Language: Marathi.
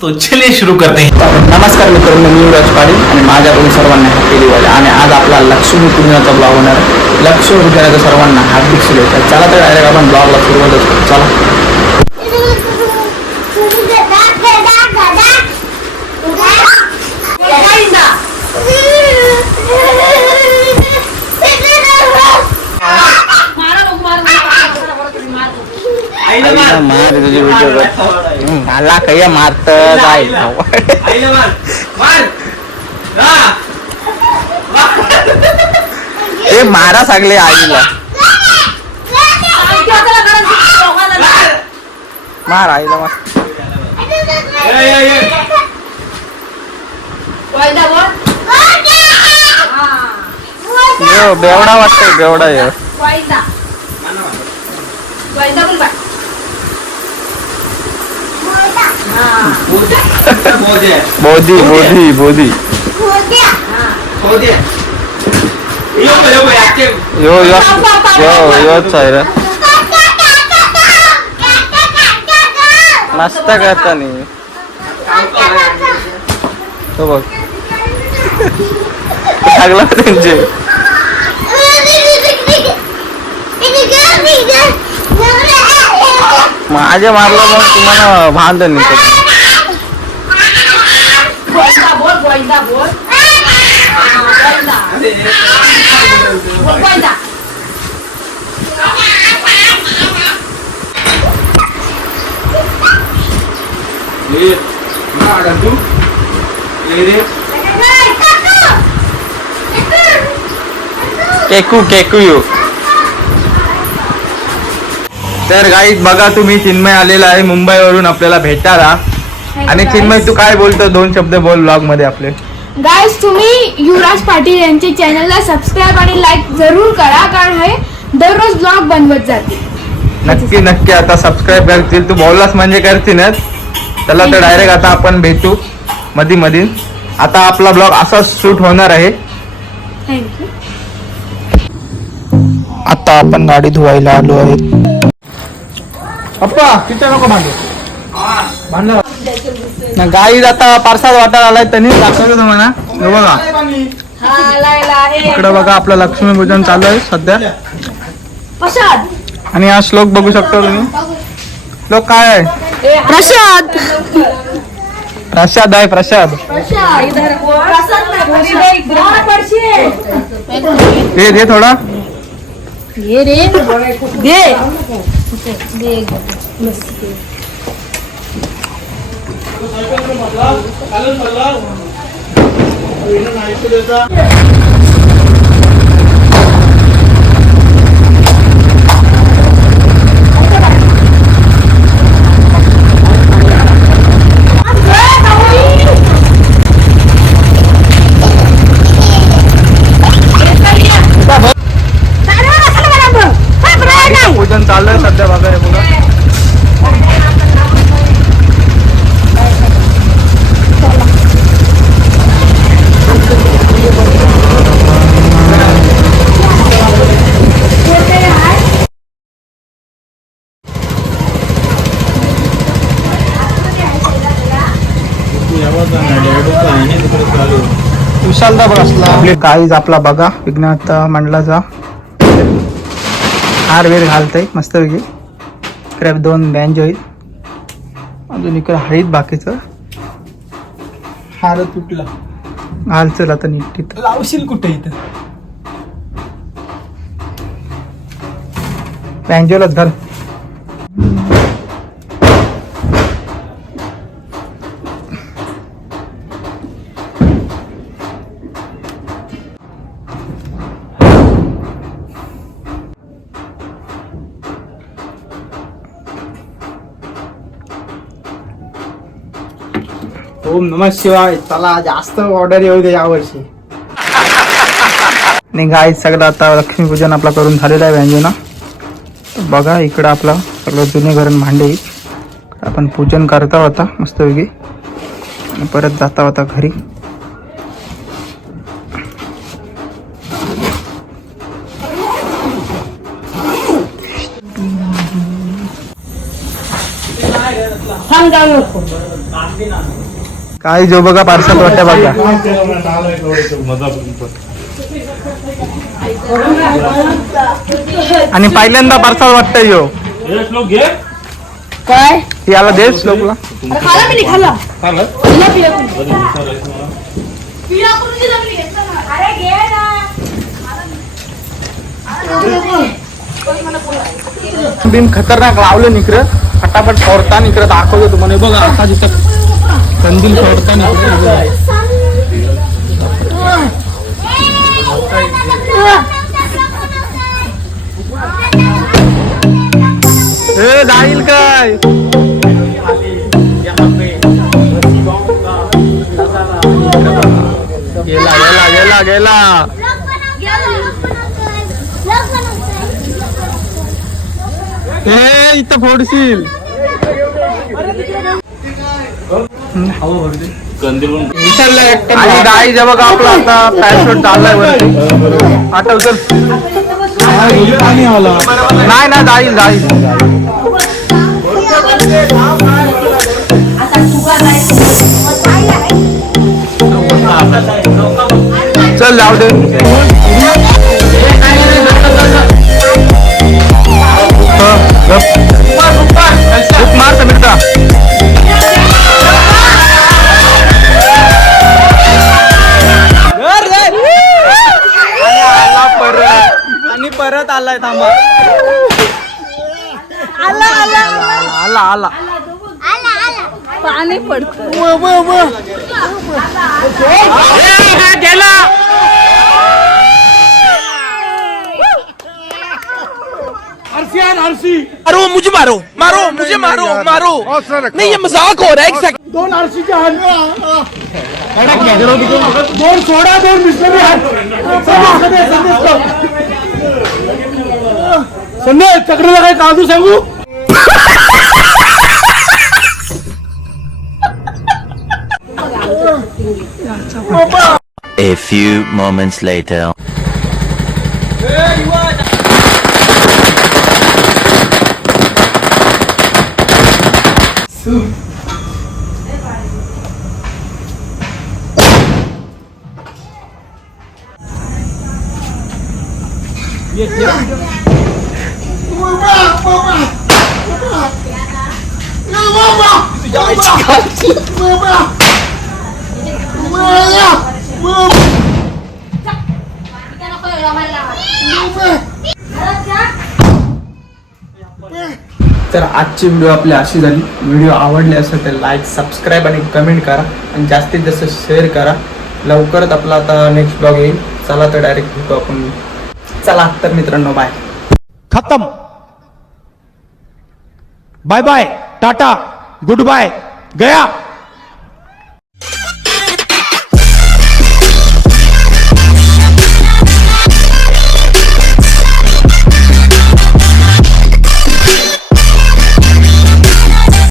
तो चलिए शुरू करते हैं. नमस्कार मित्रांनो, मी युवराज पाटील आणि माझ्याकडून सर्वांना हॅपी दिवाळी. आणि आज आपला लक्ष्मीपूजनाचा ब्लॉग होणार. लक्ष्मीपूजनाचा सर्वांना हार्दिक शुभेच्छा. चला तर डायरेक्ट आपण ब्लॉगला सुरुवात करू. चला. मार तुझी व्हिडिओ मला काही मारत जाय. ते मारा सांगले आईला. मार आईला मार. यो बेवडा वाटतंय, बेवडा यो. बोधी बोधी बोधी यो यो यो योच आहे रे. मस्त करता नाही तो बघ लागला त्यांचे. माझ्या मारला मग तुम्हाला भांड नाही. केकू केकू यू. तर गाईज बघा, तुम्ही चिन्मय आलेला आहे मुंबईवरून आपल्याला भेटायला. आणि चिन्मय, तू काय बोलतो? दोन शब्द बोल ब्लॉग मध्ये आपले. गाईज, तुम्ही युवराज पाटील यांच्या चॅनलला सबस्क्राईब आणि लाईक जरूर करा, कारण हे दररोज ब्लॉग बनवत जाते. नक्की नक्की आता सबस्क्राईब करतील. तू बोललास म्हणजे करतीलच. चला तर डायरेक्ट आता आपण भेटू मधी मधी. आता आपला ब्लॉग असाच शूट होणार आहे. थँक्यू. आता आपण गाडी धुवायला आलो आहे. अप्पा तिथे नको भांडण. गाई आता पारसाद वाटायला आलाय. त्यांनी दाखवलं तुम्हाला. हे बघा इकडं बघा, आपलं लक्ष्मीपूजन चालू आहे सध्या. आणि हा श्लोक बघू शकता तुम्ही. श्लोक काय आहे? प्रसाद. प्रसाद आहे, प्रसाद. हे दे थोडा. ये रे दे. पूजन चालू आहे सध्या बघा. हे बघा विशालदा बसला. आपले गाईज आपला बघा विघ्नाथ मंडळाचा हार वेर घालतय मस्त वेगळी. इकडे 2 बँज होईल. अजून इकडे हळीत बाकीचं. हार तुटला. घाल चल आता नीट. तिथं लावशील कुठे? इथं बँजोलाच घाल. ओम नमः शिवाय. चला जास्त ऑर्डर येऊ दे यावर्षी. आणि गाय सगळं आता लक्ष्मीपूजन आपला करून झालेलं आहे व्यंजना. बघा इकडं आपलं सगळं जुने घरण भांडे आपण पूजन करता होता मस्तपैकी. आणि परत जाता होता घरी. थांब जाऊ नको. काय जो बघा पार्सल वाटतं बघा. आणि पहिल्यांदा पार्सल वाटतं यो काय याला दे श्लोकला. खाला मी नाही खाला बिन खतरनाक लावलं निकर फटाफट फोडता निकर दाखवतो तुम्हाला. बघा आता जिथं कंदील फोडता निकर हे जाईल काय. गेला गेला गेला गेला. हे इथं फोडशील. आणि गाई जेव्हा का आपला आता पॅशूट चाललाय वरती आठव चल. नाही ना जाईल जाईल. चल जाऊ दे. मार समीरचा. आणि परत आलाय. थांबा. आला आला आला आला पाणी पडत गेला. मारो मुझे मारो मारो मुझे मारो मारो नहीं ये मजाक हो रहा है. एक सेकंड. दोन आरसीचे हात दोन सोडा दोन मिस्टरी संदेश चक्राला काय काजू सांगू. A few moments later. तर आजची व्हिडिओ आपली अशी झाली. व्हिडिओ आवडली असेल तर लाईक सबस्क्राईब आणि कमेंट करा आणि जास्तीत जास्त शेअर करा. लवकरच आपला आता नेक्स्ट ब्लॉग येईल. चला तर डायरेक्ट भेटू आपण. चला तर मित्रांनो बाय. खत्म. Bye bye tata good bye गया.